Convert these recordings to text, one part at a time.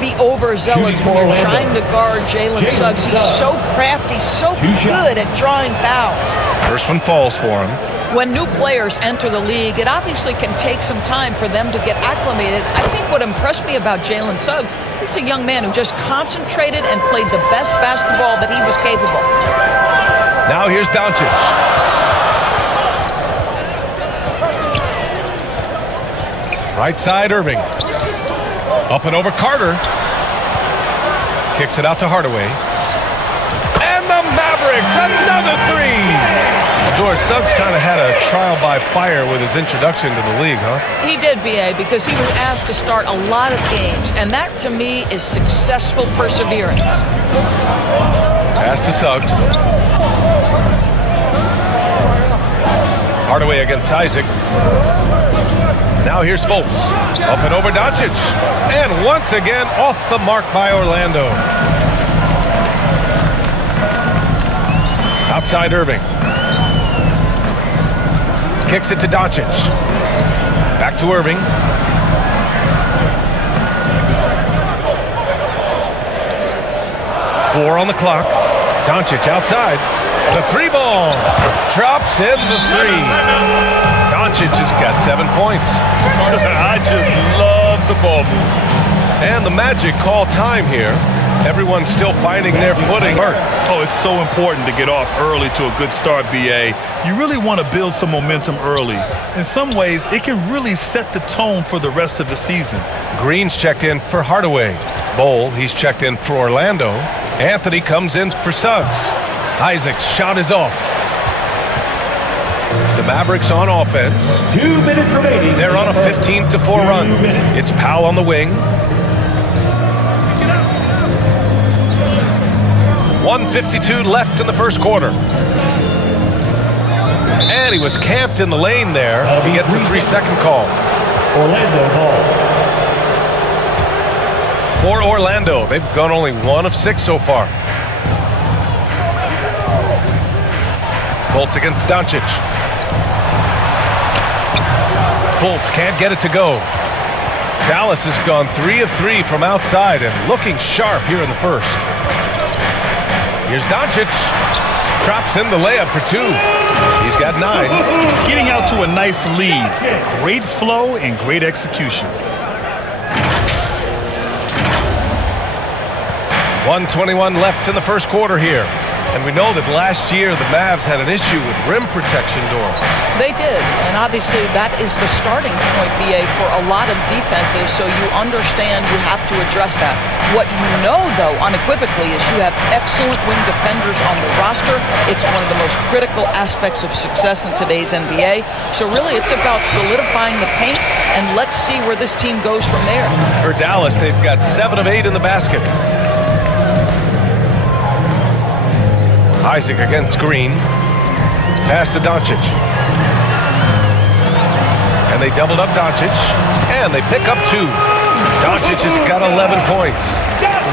be overzealous when you're trying to guard Jalen Suggs. He's so crafty, so good at drawing fouls. First one falls for him. When new players enter the league, it obviously can take some time for them to get acclimated. I think what impressed me about Jalen Suggs is a young man who just concentrated and played the best basketball that he was capable. Now here's Doncic. Right side, Irving. Up and over Carter. Kicks it out to Hardaway. And the Mavericks, another three! Of course, Suggs kind of had a trial by fire with his introduction to the league, huh? He did, B.A., because he was asked to start a lot of games, and that, to me, is successful perseverance. Pass to Suggs. Hardaway against Isaac. Now here's Fultz. Up and over Doncic. And once again, off the mark by Orlando. Outside Irving. Kicks it to Doncic. Back to Irving. Four on the clock. Doncic outside. The three ball. Drops in the three. Doncic has got 7 points. I just love the ball move. And the Magic call time here. Everyone's still finding their footing. Oh, it's so important to get off early to a good start, B.A. You really want to build some momentum early. In some ways, it can really set the tone for the rest of the season. Green's checked in for Hardaway. Bol, he's checked in for Orlando. Anthony comes in for Suggs. Isaac's shot is off. The Mavericks on offense. 2 minutes remaining. They're on a 15-4 run. It's Powell on the wing. 1:52 left in the first quarter. And he was camped in the lane there. He gets a 3-second call. Orlando ball. For Orlando, they've gone only 1 of 6 so far. Fultz against Doncic. Fultz can't get it to go. Dallas has gone 3 of 3 from outside and looking sharp here in the first. Here's Doncic. Drops in the layup for 2. He's got 9. Getting out to a nice lead. Great flow and great execution. 1:21 left in the first quarter here. And we know that last year the Mavs had an issue with rim protection doors. They did, and obviously that is the starting point, B.A., for a lot of defenses, so you understand you have to address that. What you know, though, unequivocally, is you have excellent wing defenders on the roster. It's one of the most critical aspects of success in today's NBA. So really, it's about solidifying the paint, and let's see where this team goes from there. For Dallas, they've got 7 of 8 in the basket. Isaac against Green. Pass to Doncic. And they doubled up Doncic. And they pick up 2. Doncic has got 11 points.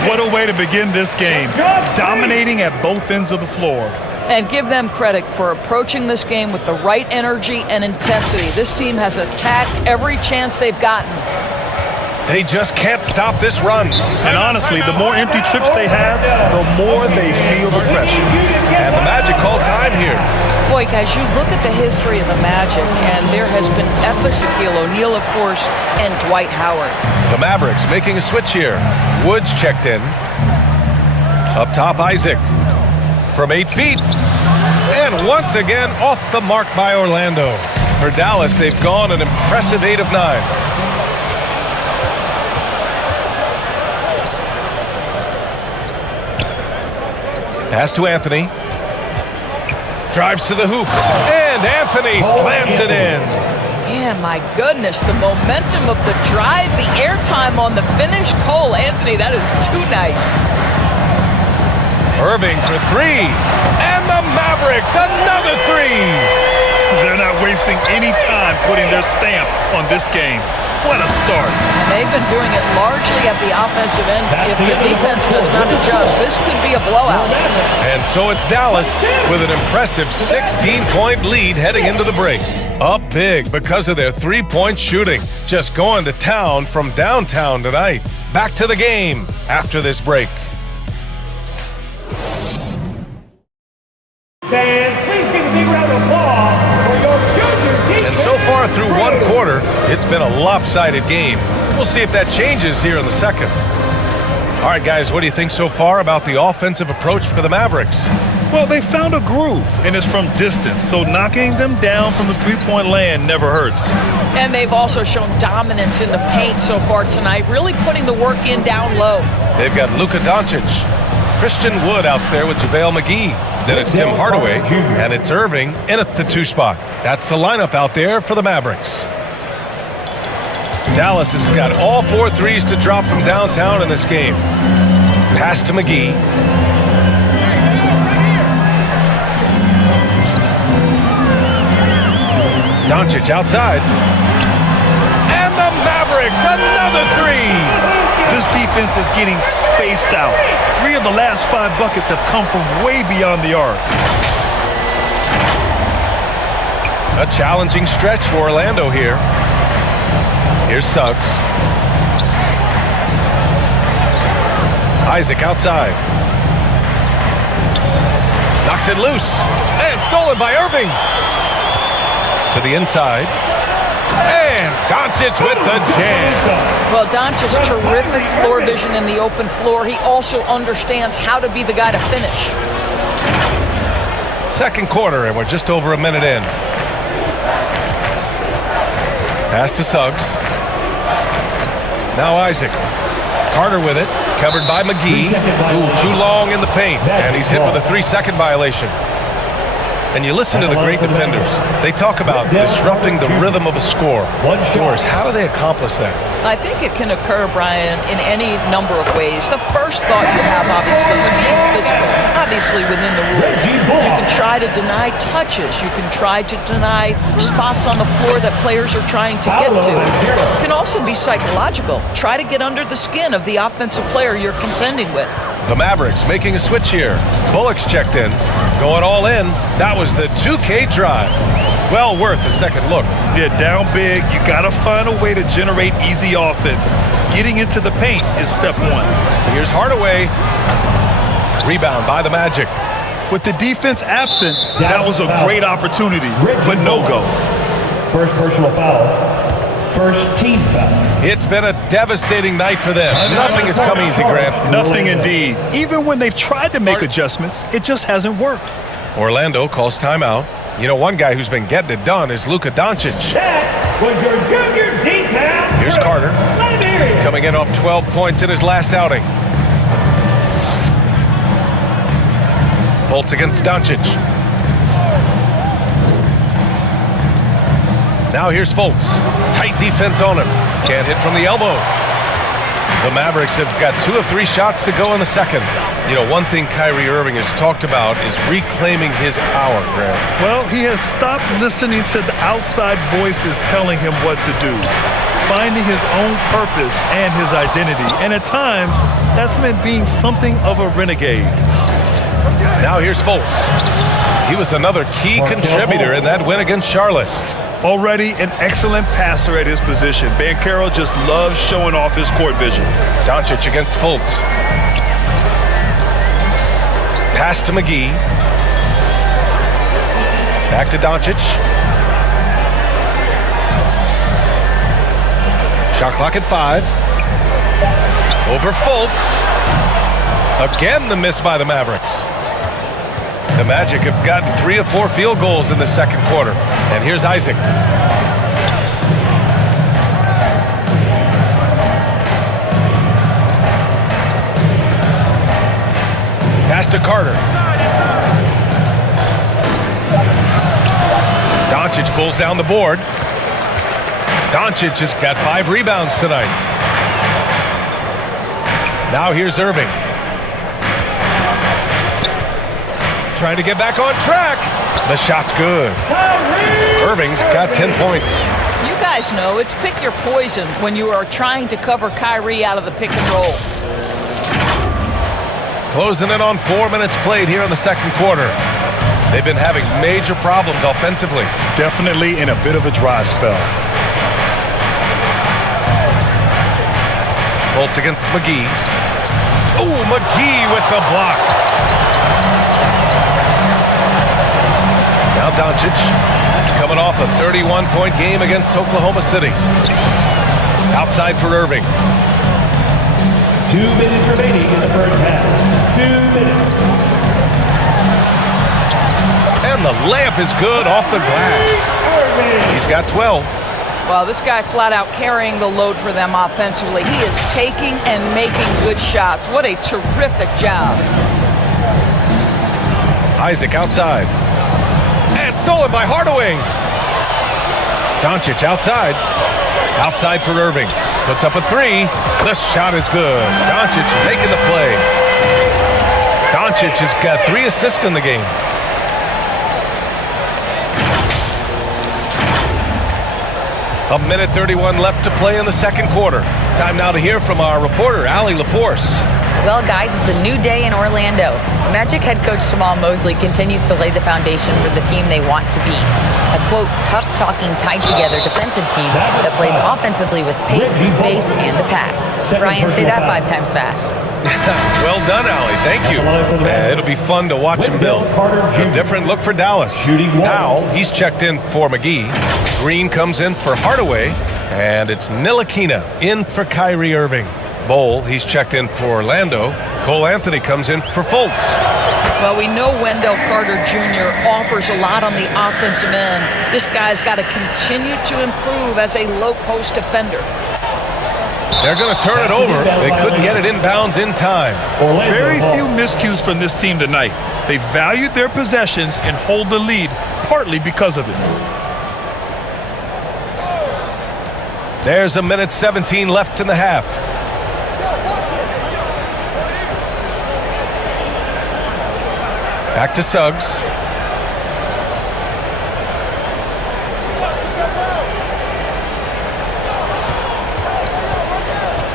What a way to begin this game. Dominating at both ends of the floor. And give them credit for approaching this game with the right energy and intensity. This team has attacked every chance they've gotten. They just can't stop this run. And honestly, the more empty trips they have, the more they feel the pressure. And the Magic call time here. Boy, guys, you look at the history of the Magic, and there has been Shaquille O'Neal, of course, and Dwight Howard. The Mavericks making a switch here. Woods checked in. Up top, Isaac. From 8 feet. And once again, off the mark by Orlando. For Dallas, they've gone an impressive 8 of 9. Pass to Anthony. Drives to the hoop. And Anthony slams it in. Yeah, my goodness, the momentum of the drive, the airtime on the finish. Cole Anthony, that is too nice. Irving for 3. And the Mavericks, another 3. They're not wasting any time putting their stamp on this game. What a start. And they've been doing it largely at the offensive end. If the defense does not adjust, this could be a blowout. And so it's Dallas with an impressive 16-point lead heading into the break. Up big because of their 3-point shooting. Just going to town from downtown tonight. back to the game after this break. Fans, please give a big round of applause for your junior team. And so far through one quarter, it's been a lopsided game. We'll see if that changes here in the second. All right, guys, what do you think so far about the offensive approach for the Mavericks? Well, they found a groove, and it's from distance, so knocking them down from the three-point land never hurts. And they've also shown dominance in the paint so far tonight, really putting the work in down low. They've got Luka Doncic, Christian Wood out there with JaVale McGee. Then it's Tim Hardaway, and it's Irving in at the 2 spot. That's the lineup out there for the Mavericks. Dallas has got all 4 threes to drop from downtown in this game. Pass to McGee. Doncic outside. And the Mavericks, another 3! This defense is getting spaced out. 3 of the last 5 buckets have come from way beyond the arc. A challenging stretch for Orlando here. Here's Suggs. Isaac outside. Knocks it loose. And stolen by Irving. To the inside. And Doncic with the jam. Well, Doncic's terrific floor vision in the open floor. He also understands how to be the guy to finish. Second quarter, and we're just over a minute in. Pass to Suggs. Now Isaac. Carter with it. Covered by McGee. Ooh, too long in the paint. And he's hit with a 3-second violation. And you listen to the great defenders. They talk about disrupting the rhythm of a score. Doris, how do they accomplish that? I think it can occur, Brian, in any number of ways. The first thought you have, obviously, is being physical, obviously within the rules. You can try to deny touches. You can try to deny spots on the floor that players are trying to get to. It can also be psychological. Try to get under the skin of the offensive player you're contending with. The Mavericks making a switch here. Bullock's checked in. Going all in. That was the 2K drive. Well worth a second look. Yeah, down big. You got to find a way to generate easy offense. Getting into the paint is step 1. Here's Hardaway. Rebound by the Magic. With the defense absent, that was a great opportunity, but no go. First personal foul. First team foul. It's been a devastating night for them. Nothing has come easy, Grant. Nothing indeed. Even when they've tried to make adjustments, it just hasn't worked. Orlando calls timeout. You know, one guy who's been getting it done is Luka Doncic. That was your junior detail. Here's Carter. Coming in off 12 points in his last outing. Fultz against Doncic. Now here's Fultz. Tight defense on him. Can't hit from the elbow. The Mavericks have got 2 of 3 shots to go in the second. You know, one thing Kyrie Irving has talked about is reclaiming his power, Grant. Well, he has stopped listening to the outside voices telling him what to do, finding his own purpose and his identity. And at times, that's meant being something of a renegade. Now here's Fultz. He was another key contributor in that win against Charlotte. Already an excellent passer at his position. Banchero just loves showing off his court vision. Doncic against Fultz. Pass to McGee. Back to Doncic. Shot clock at 5. Over Fultz. Again, the miss by the Mavericks. The Magic have gotten 3 of 4 field goals in the second quarter. And here's Isaac. Pass to Carter. Doncic pulls down the board. Doncic has got 5 rebounds tonight. Now here's Irving. Trying to get back on track. The shot's good. Irving's got 10 points. You guys know it's pick your poison when you are trying to cover Kyrie out of the pick and roll. Closing in on 4 minutes played here in the second quarter. They've been having major problems offensively. Definitely in a bit of a dry spell. Fultz against McGee. Oh, McGee with the block. Now Doncic coming off a 31-point game against Oklahoma City. Outside for Irving. 2 minutes remaining in the first half. 2 minutes. And the layup is good off the glass. He's got 12. Well, this guy flat out carrying the load for them offensively. He is taking and making good shots. What a terrific job. Isaac outside. And stolen by Hardaway. Doncic outside. Outside for Irving. Puts up a three. The shot is good. Doncic making the play. Doncic has got 3 assists in the game. A minute 31 left to play in the second quarter. Time now to hear from our reporter, Allie LaForce. Well, guys, it's a new day in Orlando. Magic head coach Jamal Mosley continues to lay the foundation for the team they want to be. A, quote, tough-talking, tied-together defensive team that plays offensively with pace, space, and the pass. Brian, say that 5 times fast. Well done, Allie. Thank you. It'll be fun to watch him build. A different look for Dallas. Powell, he's checked in for McGee. Green comes in for Hardaway. And it's Ntilikina in for Kyrie Irving. Bowl, he's checked in for Orlando. Cole Anthony comes in for Fultz. Well, we know Wendell Carter Jr. offers a lot on the offensive end. This guy's got to continue to improve as a low-post defender. They're going to turn it over. They couldn't get it inbounds in time. Very few miscues from this team tonight. They valued their possessions and hold the lead, partly because of it. There's a minute 17 left in the half. Back to Suggs.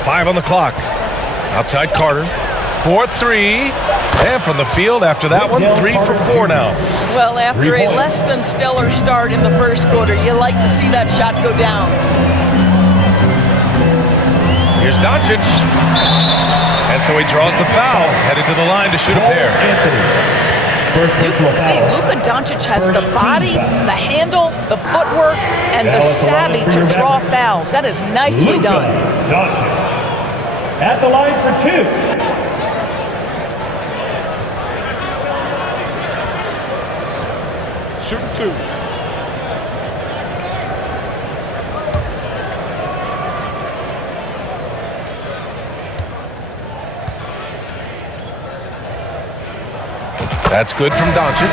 Five on the clock. Outside Carter. 4-3. And from the field after that one, 3 for 4 now. Well, after a less than stellar start in the first quarter, you like to see that shot go down. Here's Doncic. And so he draws the foul, headed to the line to shoot a pair. You can see Luka Doncic has the body, the handle, the footwork, and the savvy to draw fouls. That is nicely done. Doncic at the line for 2. Shooting 2. That's good from Doncic.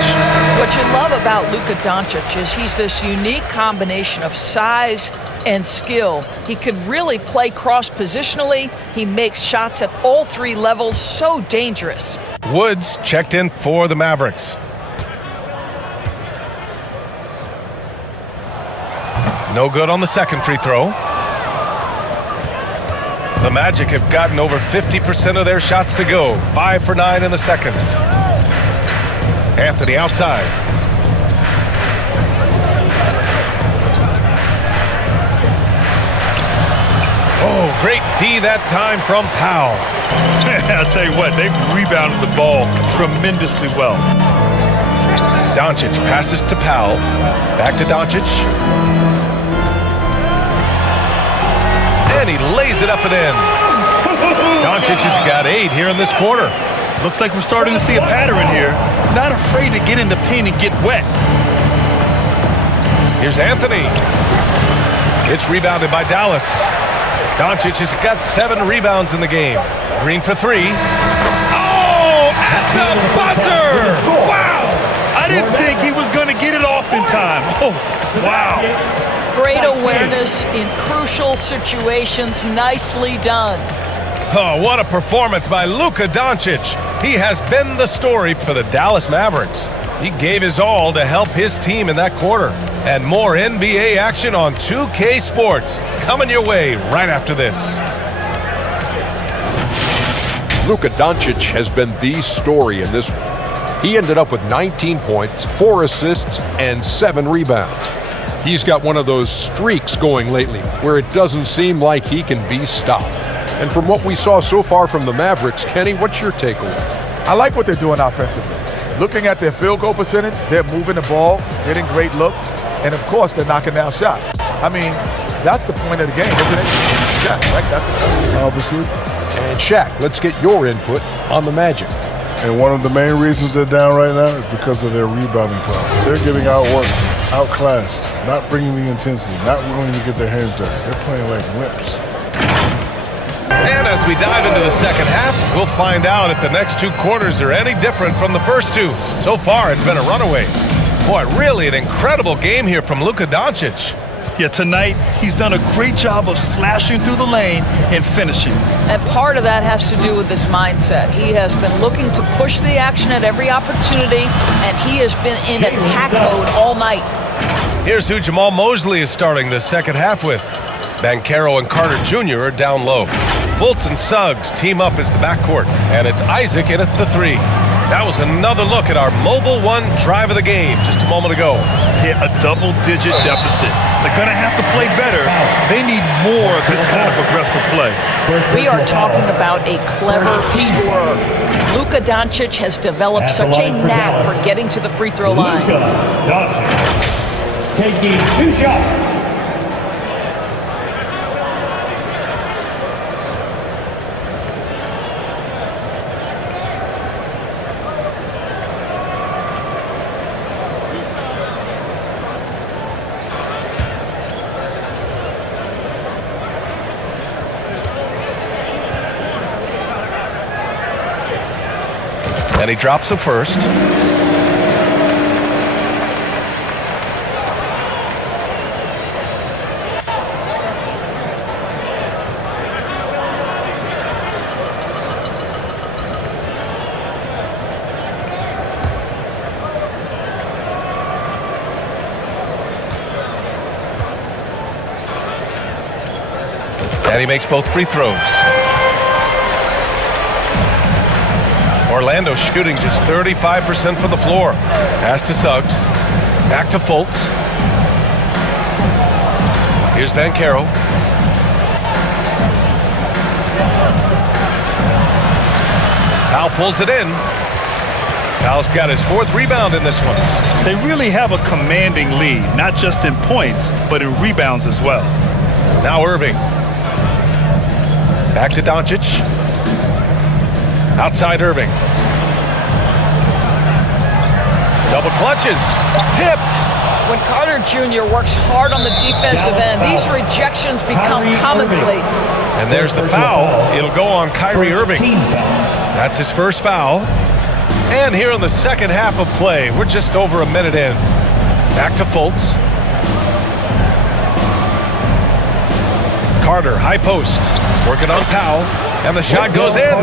What you love about Luka Doncic is he's this unique combination of size and skill. He could really play cross-positionally. He makes shots at all 3 levels, so dangerous. Woods checked in for the Mavericks. No good on the second free throw. The Magic have gotten over 50% of their shots to go. 5 for 9 in the second. Anthony outside. Oh, great D that time from Powell. I'll tell you what, they've rebounded the ball tremendously well. Doncic passes to Powell. Back to Doncic. And he lays it up and in. Doncic has got 8 here in this quarter. Looks like we're starting to see a pattern here. Not afraid to get in the paint and get wet. Here's Anthony. It's rebounded by Dallas. Doncic has got 7 rebounds in the game. Green for 3. Oh, at the buzzer! Wow! I didn't think he was going to get it off in time. Oh, wow. Great awareness in crucial situations. Nicely done. Oh, what a performance by Luka Doncic. He has been the story for the Dallas Mavericks. He gave his all to help his team in that quarter. And more NBA action on 2K Sports coming your way right after this. Luka Doncic has been the story in this one. He ended up with 19 points, 4 assists, and 7 rebounds. He's got one of those streaks going lately where it doesn't seem like he can be stopped. And from what we saw so far from the Mavericks, Kenny, what's your takeaway? I like what they're doing offensively. Looking at their field goal percentage, they're moving the ball, getting great looks, and of course, they're knocking down shots. I mean, that's the point of the game, isn't it? Yeah, right? That's Obviously. And Shaq, let's get your input on the Magic. And one of the main reasons they're down right now is because of their rebounding problem. They're getting outworked, outclassed, not bringing the intensity, not willing to get their hands dirty. They're playing like wimps. And as we dive into the second half, we'll find out if the next two quarters are any different from the first two. So far, it's been a runaway. Boy, really an incredible game here from Luka Doncic. Yeah, tonight he's done a great job of slashing through the lane and finishing. And part of that has to do with his mindset. He has been looking to push the action at every opportunity, and he has been in attack mode all night. Here's who Jamal Mosley is starting the second half with. Banchero and Carter Jr. are down low. Fultz and Suggs team up as the backcourt, and it's Isaac in at the three. That was another look at our Mobile One drive of the game just a moment ago. Hit a double-digit deficit. They're going to have to play better. They need more of this kind of aggressive play. We are talking about a clever scorer. Luka Doncic has developed such a knack for getting to the free throw line. Luka Doncic taking 2 shots. And he drops the first. And he makes both free throws. Orlando shooting just 35% from the floor. Pass to Suggs. Back to Fultz. Here's Banchero. Powell pulls it in. Powell's got his 4th rebound in this one. They really have a commanding lead, not just in points, but in rebounds as well. Now Irving. Back to Doncic. Outside Irving. Double clutches. Tipped. When Carter Jr. works hard on the defensive end, these rejections become commonplace. And there's the foul. It'll go on Kyrie Irving. That's his first foul. And here in the second half of play, we're just over a minute in. Back to Fultz. Carter, high post. Working on Powell. And the shot goes in.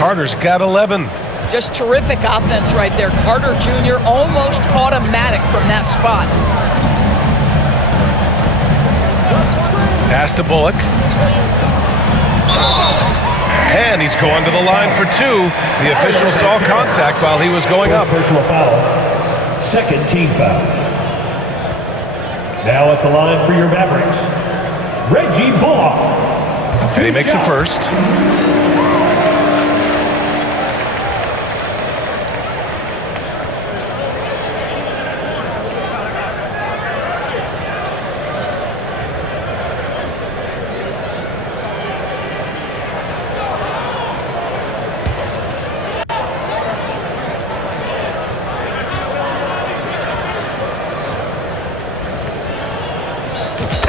Carter's got 11. Just terrific offense right there. Carter Jr. almost automatic from that spot. Pass to Bullock. And he's going to the line for 2. The official saw contact while he was going up. Personal foul. 2nd team foul. Now at the line for your Mavericks, Reggie Bullock. And he makes the first.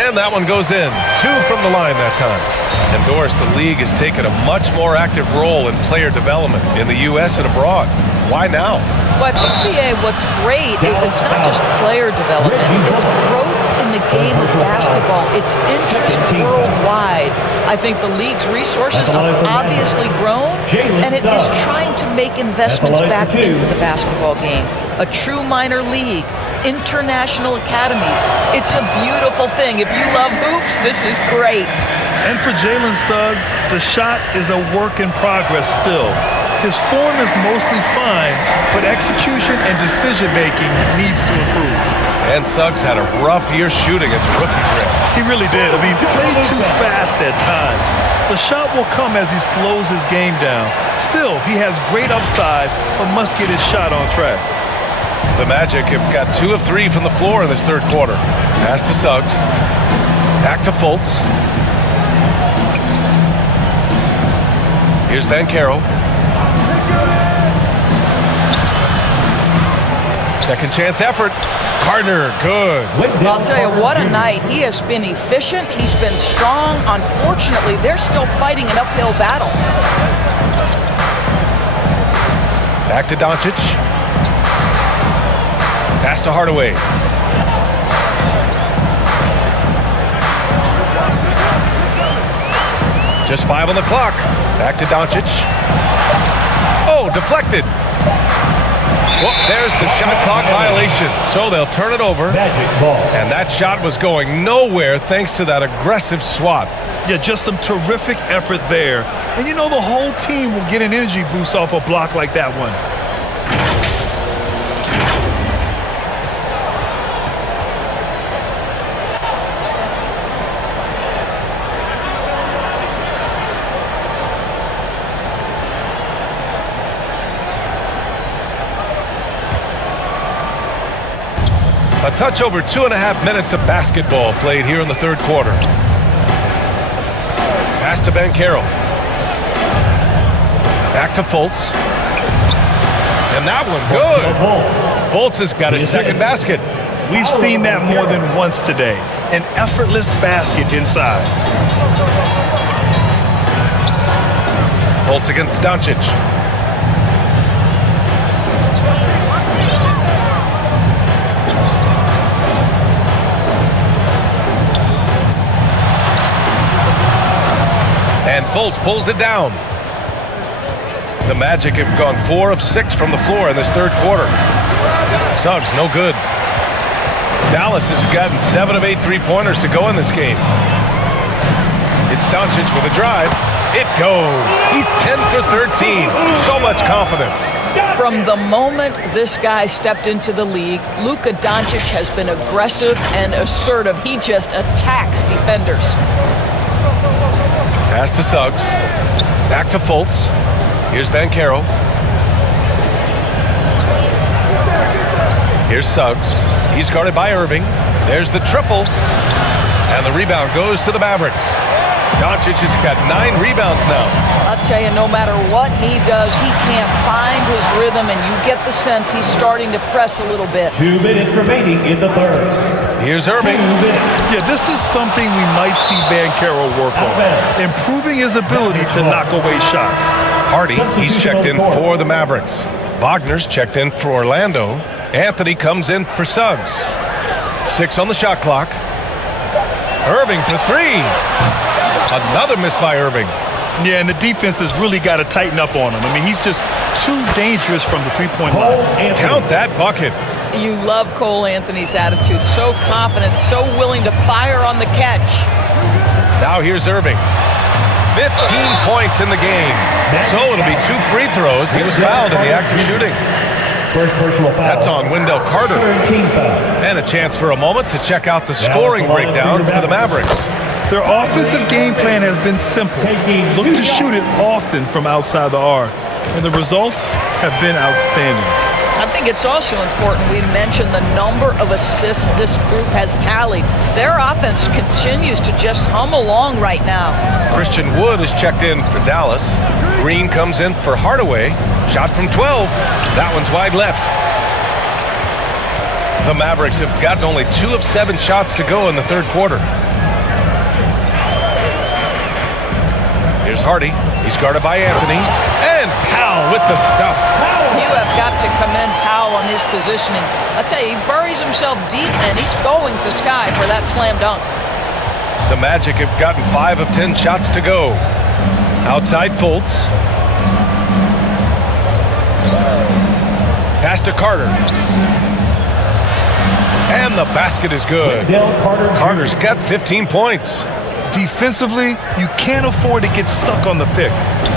And that one goes in. 2 from the line that time. And Doris, the league has taken a much more active role in player development in the U.S. and abroad. Why now? But NBA, what's great is it's not just player development, it's growth in the game of basketball. It's interest worldwide. I think the league's resources have obviously grown, and it is trying to make investments back into the basketball game. A true minor league, international academies. It's a beautiful thing. If you love hoops, this is great. And for Jalen Suggs, the shot is a work in progress still. His form is mostly fine, but execution and decision-making needs to improve. And Suggs had a rough year shooting as a rookie career. He really did. I mean, he played too fast at times. The shot will come as he slows his game down. Still, he has great upside, but must get his shot on track. The Magic have got 2 of 3 from the floor in this third quarter. Pass to Suggs. Back to Fultz. Here's Banchero. Second chance effort. Carter, good. I'll tell you, what a night. He has been efficient. He's been strong. Unfortunately, they're still fighting an uphill battle. Back to Doncic. Pass to Hardaway. Just 5 on the clock. Back to Doncic. Oh, deflected. Well, there's the shot clock violation. So they'll turn it over. And that shot was going nowhere thanks to that aggressive swat. Yeah, just some terrific effort there. And you know the whole team will get an energy boost off a block like that one. A touch over 2.5 minutes of basketball played here in the third quarter. Pass to Banchero. Back to Fultz. And that one, good. Fultz has got his second basket. We've seen that more than once today. An effortless basket inside. Fultz against Doncic. And Fultz pulls it down. The Magic have gone 4 of 6 from the floor in this third quarter. Suggs, no good. Dallas has gotten 7 of 8 three-pointers to go in this game. It's Doncic with a drive. It goes. He's 10 for 13. So much confidence. From the moment this guy stepped into the league, Luka Doncic has been aggressive and assertive. He just attacks defenders. Pass to Suggs. Back to Fultz. Here's Banchero. Here's Suggs. He's guarded by Irving. There's the triple. And the rebound goes to the Mavericks. Doncic has got 9 rebounds now. I'll tell you, no matter what he does, he can't find his rhythm, and you get the sense he's starting to press a little bit. 2 minutes remaining in the third. Here's Irving. 2 minutes. Yeah, this is something we might see Banchero work on. Improving his ability to knock away shots. Hardy, he's checked in for the Mavericks. Wagner's checked in for Orlando. Anthony comes in for Suggs. 6 on the shot clock. Irving for 3. Another miss by Irving. Yeah, and the defense has really got to tighten up on him. I mean, he's just too dangerous from the three-point line. Count that bucket. You love Cole Anthony's attitude. So confident, so willing to fire on the catch. Now here's Irving. 15 points in the game. So it'll be 2 free throws. He was fouled in the act of shooting. First personal foul. That's on Wendell Carter. 13 foul. And a chance for a moment to check out the scoring breakdown for the Mavericks. Their offensive game plan has been simple. Look to shoot it often from outside the arc. And the results have been outstanding. I think it's also important we mention the number of assists this group has tallied. Their offense continues to just hum along right now. Christian Wood is checked in for Dallas. Green comes in for Hardaway. Shot from 12. That one's wide left. The Mavericks have gotten only 2 of 7 shots to go in the third quarter. Here's Hardy. He's guarded by Anthony. And Powell with the stuff. You have got to commend Powell on his positioning. I tell you, he buries himself deep, and he's going to sky for that slam dunk. The Magic have gotten 5 of 10 shots to go. Outside Fultz. Pass to Carter. And the basket is good. Carter's got 15 points. Defensively, you can't afford to get stuck on the pick.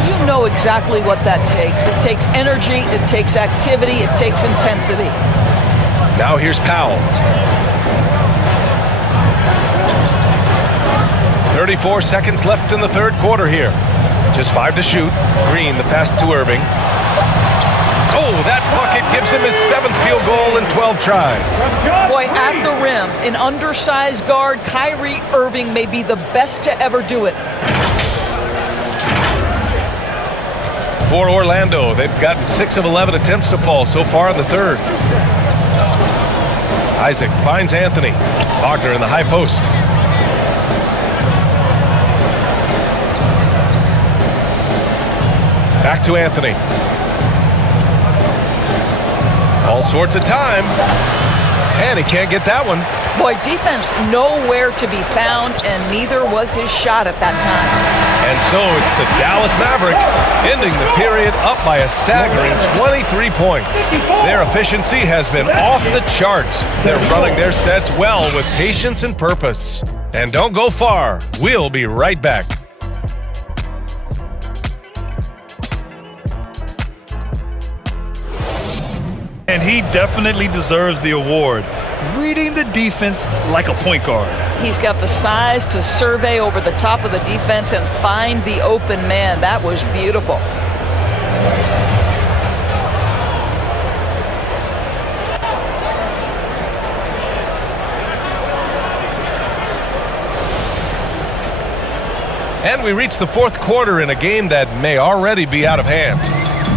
You know exactly what that takes. It takes energy, it takes activity, it takes intensity. Now here's Powell. 34 seconds left in the third quarter here. Just 5 to shoot. Green, the pass to Irving. Oh, that bucket gives him his 7th field goal in 12 tries. Boy, at the rim, an undersized guard, Kyrie Irving may be the best to ever do it. For Orlando, they've gotten 6 of 11 attempts to fall so far in the third. Isaac finds Anthony. Wagner in the high post. Back to Anthony. All sorts of time. And he can't get that one. Boy, defense nowhere to be found, and neither was his shot at that time. And so it's the Dallas Mavericks ending the period up by a staggering 23 points. Their efficiency has been off the charts. They're running their sets well with patience and purpose. And don't go far. We'll be right back. And he definitely deserves the award. Reading the defense like a point guard. He's got the size to survey over the top of the defense and find the open man. That was beautiful. And we reach the fourth quarter in a game that may already be out of hand.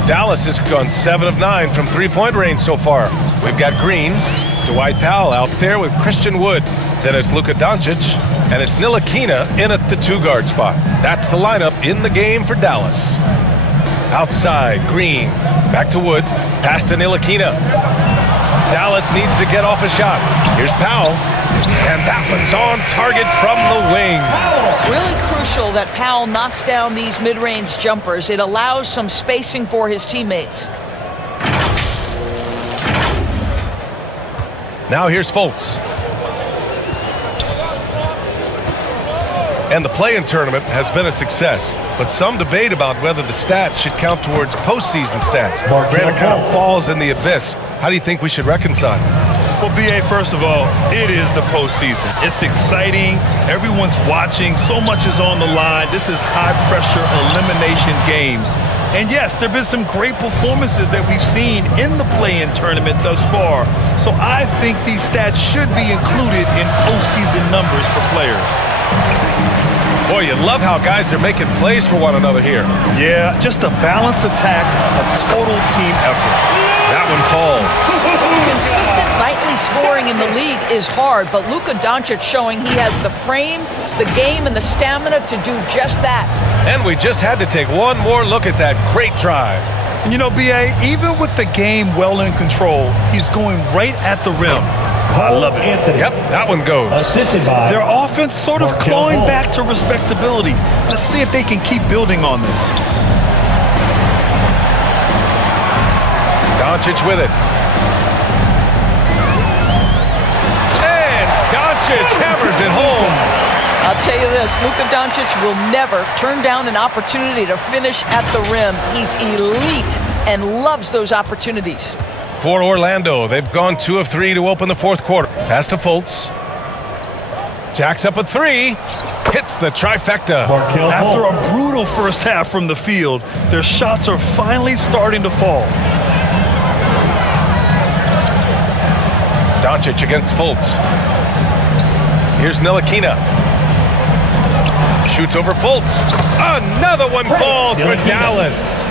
Dallas has gone 7 of 9 from three-point range so far. We've got Green, Dwight Powell out there with Christian Wood. Then it's Luka Doncic, and it's Ntilikina in at the 2-guard spot. That's the lineup in the game for Dallas. Outside, Green, back to Wood, pass to Ntilikina. Dallas needs to get off a shot. Here's Powell, and that one's on target from the wing. Really crucial that Powell knocks down these mid-range jumpers. It allows some spacing for his teammates. Now here's Fultz. And the play-in tournament has been a success, but some debate about whether the stats should count towards postseason stats. Granted, kind of falls in the abyss. How do you think we should reconcile? Well, B.A., first of all, it is the postseason. It's exciting. Everyone's watching. So much is on the line. This is high-pressure elimination games. And yes, there have been some great performances that we've seen in the play-in tournament thus far. So I think these stats should be included in postseason numbers for players. Boy, you love how guys are making plays for one another here. Yeah, just a balanced attack, a total team effort. That one falls. Consistent nightly scoring in the league is hard, but Luka Doncic showing he has the frame, the game, and the stamina to do just that. And we just had to take one more look at that great drive. You know, B.A., even with the game well in control, he's going right at the rim. I love it. Yep, that one goes. Their offense sort of clawing back to respectability. Let's see if they can keep building on this. Doncic with it. And Doncic hammers it home. I'll tell you this, Luka Doncic will never turn down an opportunity to finish at the rim. He's elite and loves those opportunities. For Orlando, they've gone 2 of 3 to open the fourth quarter. Pass to Fultz. Jacks up a 3. Hits the trifecta. After a brutal first half from the field, their shots are finally starting to fall. Doncic against Fultz. Here's Ntilikina. Shoots over Fultz. Another one falls for Dallas.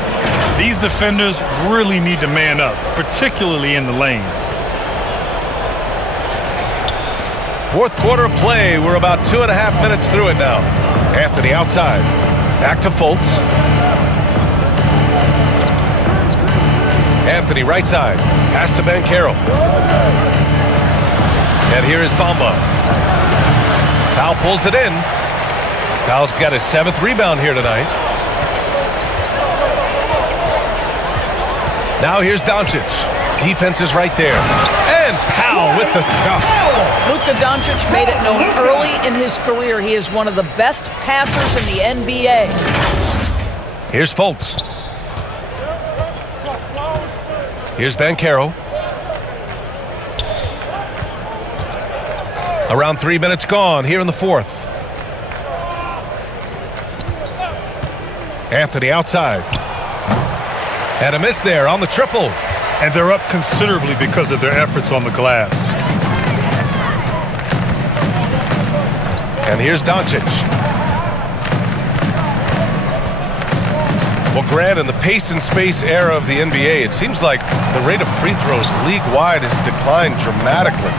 These defenders really need to man up, particularly in the lane. Fourth quarter of play. We're about 2.5 minutes through it now. Anthony outside. Back to Fultz. Anthony right side. Pass to Banchero. And here is Bamba. Powell pulls it in. Powell's got his 7th rebound here tonight. Now here's Doncic. Defense is right there. And Powell with the stuff. Luka Doncic made it known early in his career he is one of the best passers in the NBA. Here's Fultz. Here's Banchero. Around 3 minutes gone here in the fourth. Anthony outside. And a miss there on the triple. And they're up considerably because of their efforts on the glass. And here's Doncic. Well, Grant, in the pace and space era of the NBA, it seems like the rate of free throws league-wide has declined dramatically.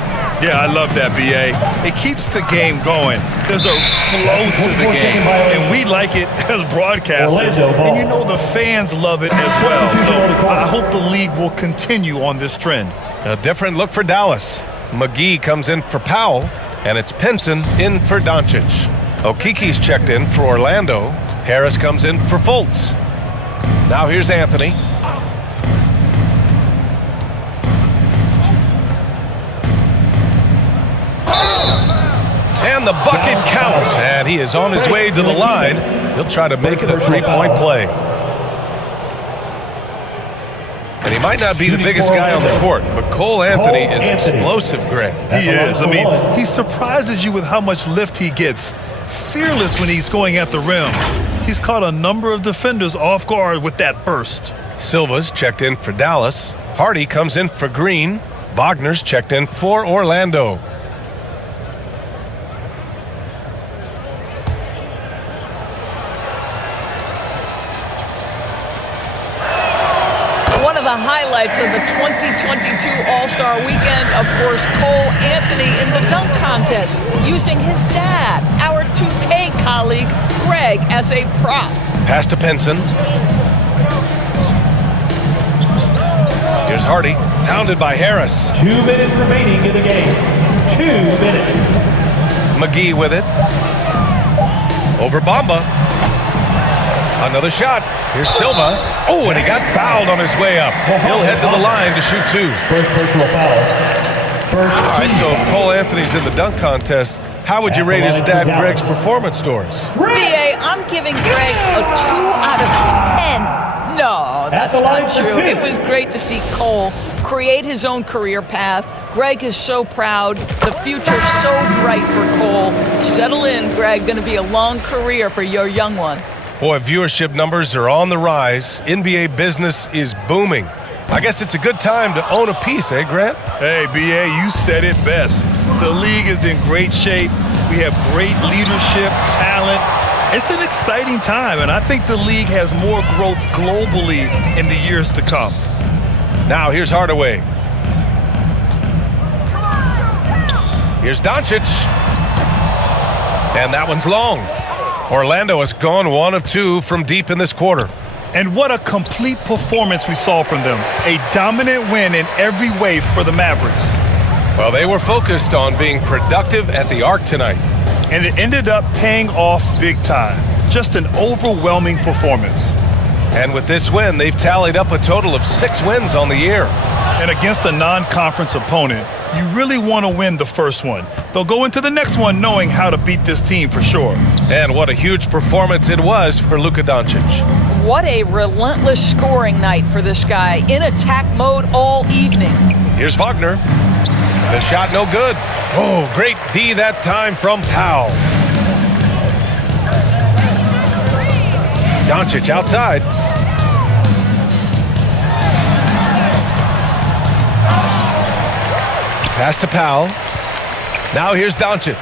Yeah, I love that, B.A. It keeps the game going. There's a flow to the game, and we like it as broadcasters. And you know the fans love it as well. So I hope the league will continue on this trend. A different look for Dallas. McGee comes in for Powell, and it's Pinson in for Doncic. Okiki's checked in for Orlando. Harris comes in for Fultz. Now here's Anthony. And the bucket counts, and he is on his way to the line. He'll try to make it a three-point play. And he might not be the biggest guy on the court, but Cole Anthony is explosive, Grant. He is. I mean, he surprises you with how much lift he gets. Fearless when he's going at the rim. He's caught a number of defenders off guard with that burst. Silva's checked in for Dallas. Hardy comes in for Green. Wagner's checked in for Orlando. One of the highlights of the 2022 All-Star Weekend, of course, Cole Anthony in the dunk contest, using his dad, our 2K colleague, Greg, as a prop. Pass to Pinson. Here's Hardy, pounded by Harris. 2 minutes remaining in the game. 2 minutes. McGee with it. Over Bamba. Another shot. Here's Silva. Oh, and he got fouled on his way up. He'll head to the line to shoot two. First personal foul. First. All right, so if Cole Anthony's in the dunk contest, how would you rate his dad Greg's performance scores? B.A., I'm giving Greg a 2 out of 10. No, that's not true. It was great to see Cole create his own career path. Greg is so proud. The future's so bright for Cole. Settle in, Greg. Going to be a long career for your young one. Boy, viewership numbers are on the rise. NBA business is booming. I guess it's a good time to own a piece, eh, Grant? Hey, B.A., you said it best. The league is in great shape. We have great leadership, talent. It's an exciting time, and I think the league has more growth globally in the years to come. Now, here's Hardaway. Here's Doncic. And that one's long. Orlando has gone 1 of 2 from deep in this quarter. And what a complete performance we saw from them. A dominant win in every way for the Mavericks. Well, they were focused on being productive at the Arc tonight. And it ended up paying off big time. Just an overwhelming performance. And with this win, they've tallied up a total of 6 wins on the year. And against a non-conference opponent, you really want to win the first one. They'll go into the next one knowing how to beat this team for sure. And what a huge performance it was for Luka Doncic. What a relentless scoring night for this guy. In attack mode all evening. Here's Wagner. The shot no good. Oh, great D that time from Powell. Doncic outside. Pass to Powell. Now here's Doncic.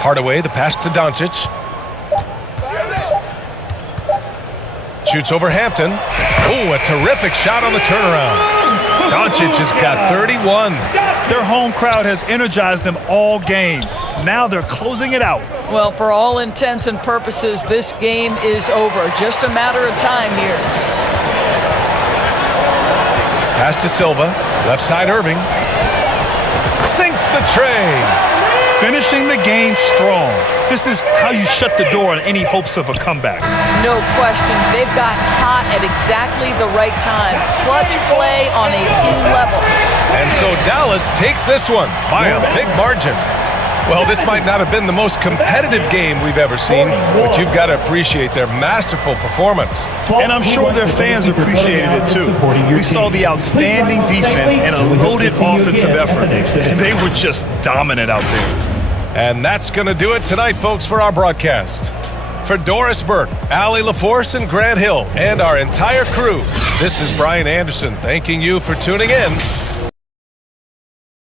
Hardaway, the pass to Doncic. Shoots over Hampton. Oh, a terrific shot on the turnaround. Doncic has got 31. Their home crowd has energized them all game. Now they're closing it out. Well, for all intents and purposes, this game is over. Just a matter of time here. Pass to Silva. Left side Irving. Sinks the tray. Finishing the game strong. This is how you shut the door on any hopes of a comeback. No question. They've got hot at exactly the right time. Clutch play on a team level. And so Dallas takes this one by a big margin. Well, this might not have been the most competitive game we've ever seen, but you've got to appreciate their masterful performance. And I'm sure their fans appreciated it too. We saw the outstanding defense and a loaded offensive effort. And they were just dominant out there. And that's going to do it tonight, folks, for our broadcast. For Doris Burke, Allie LaForce, and Grant Hill, and our entire crew, this is Brian Anderson thanking you for tuning in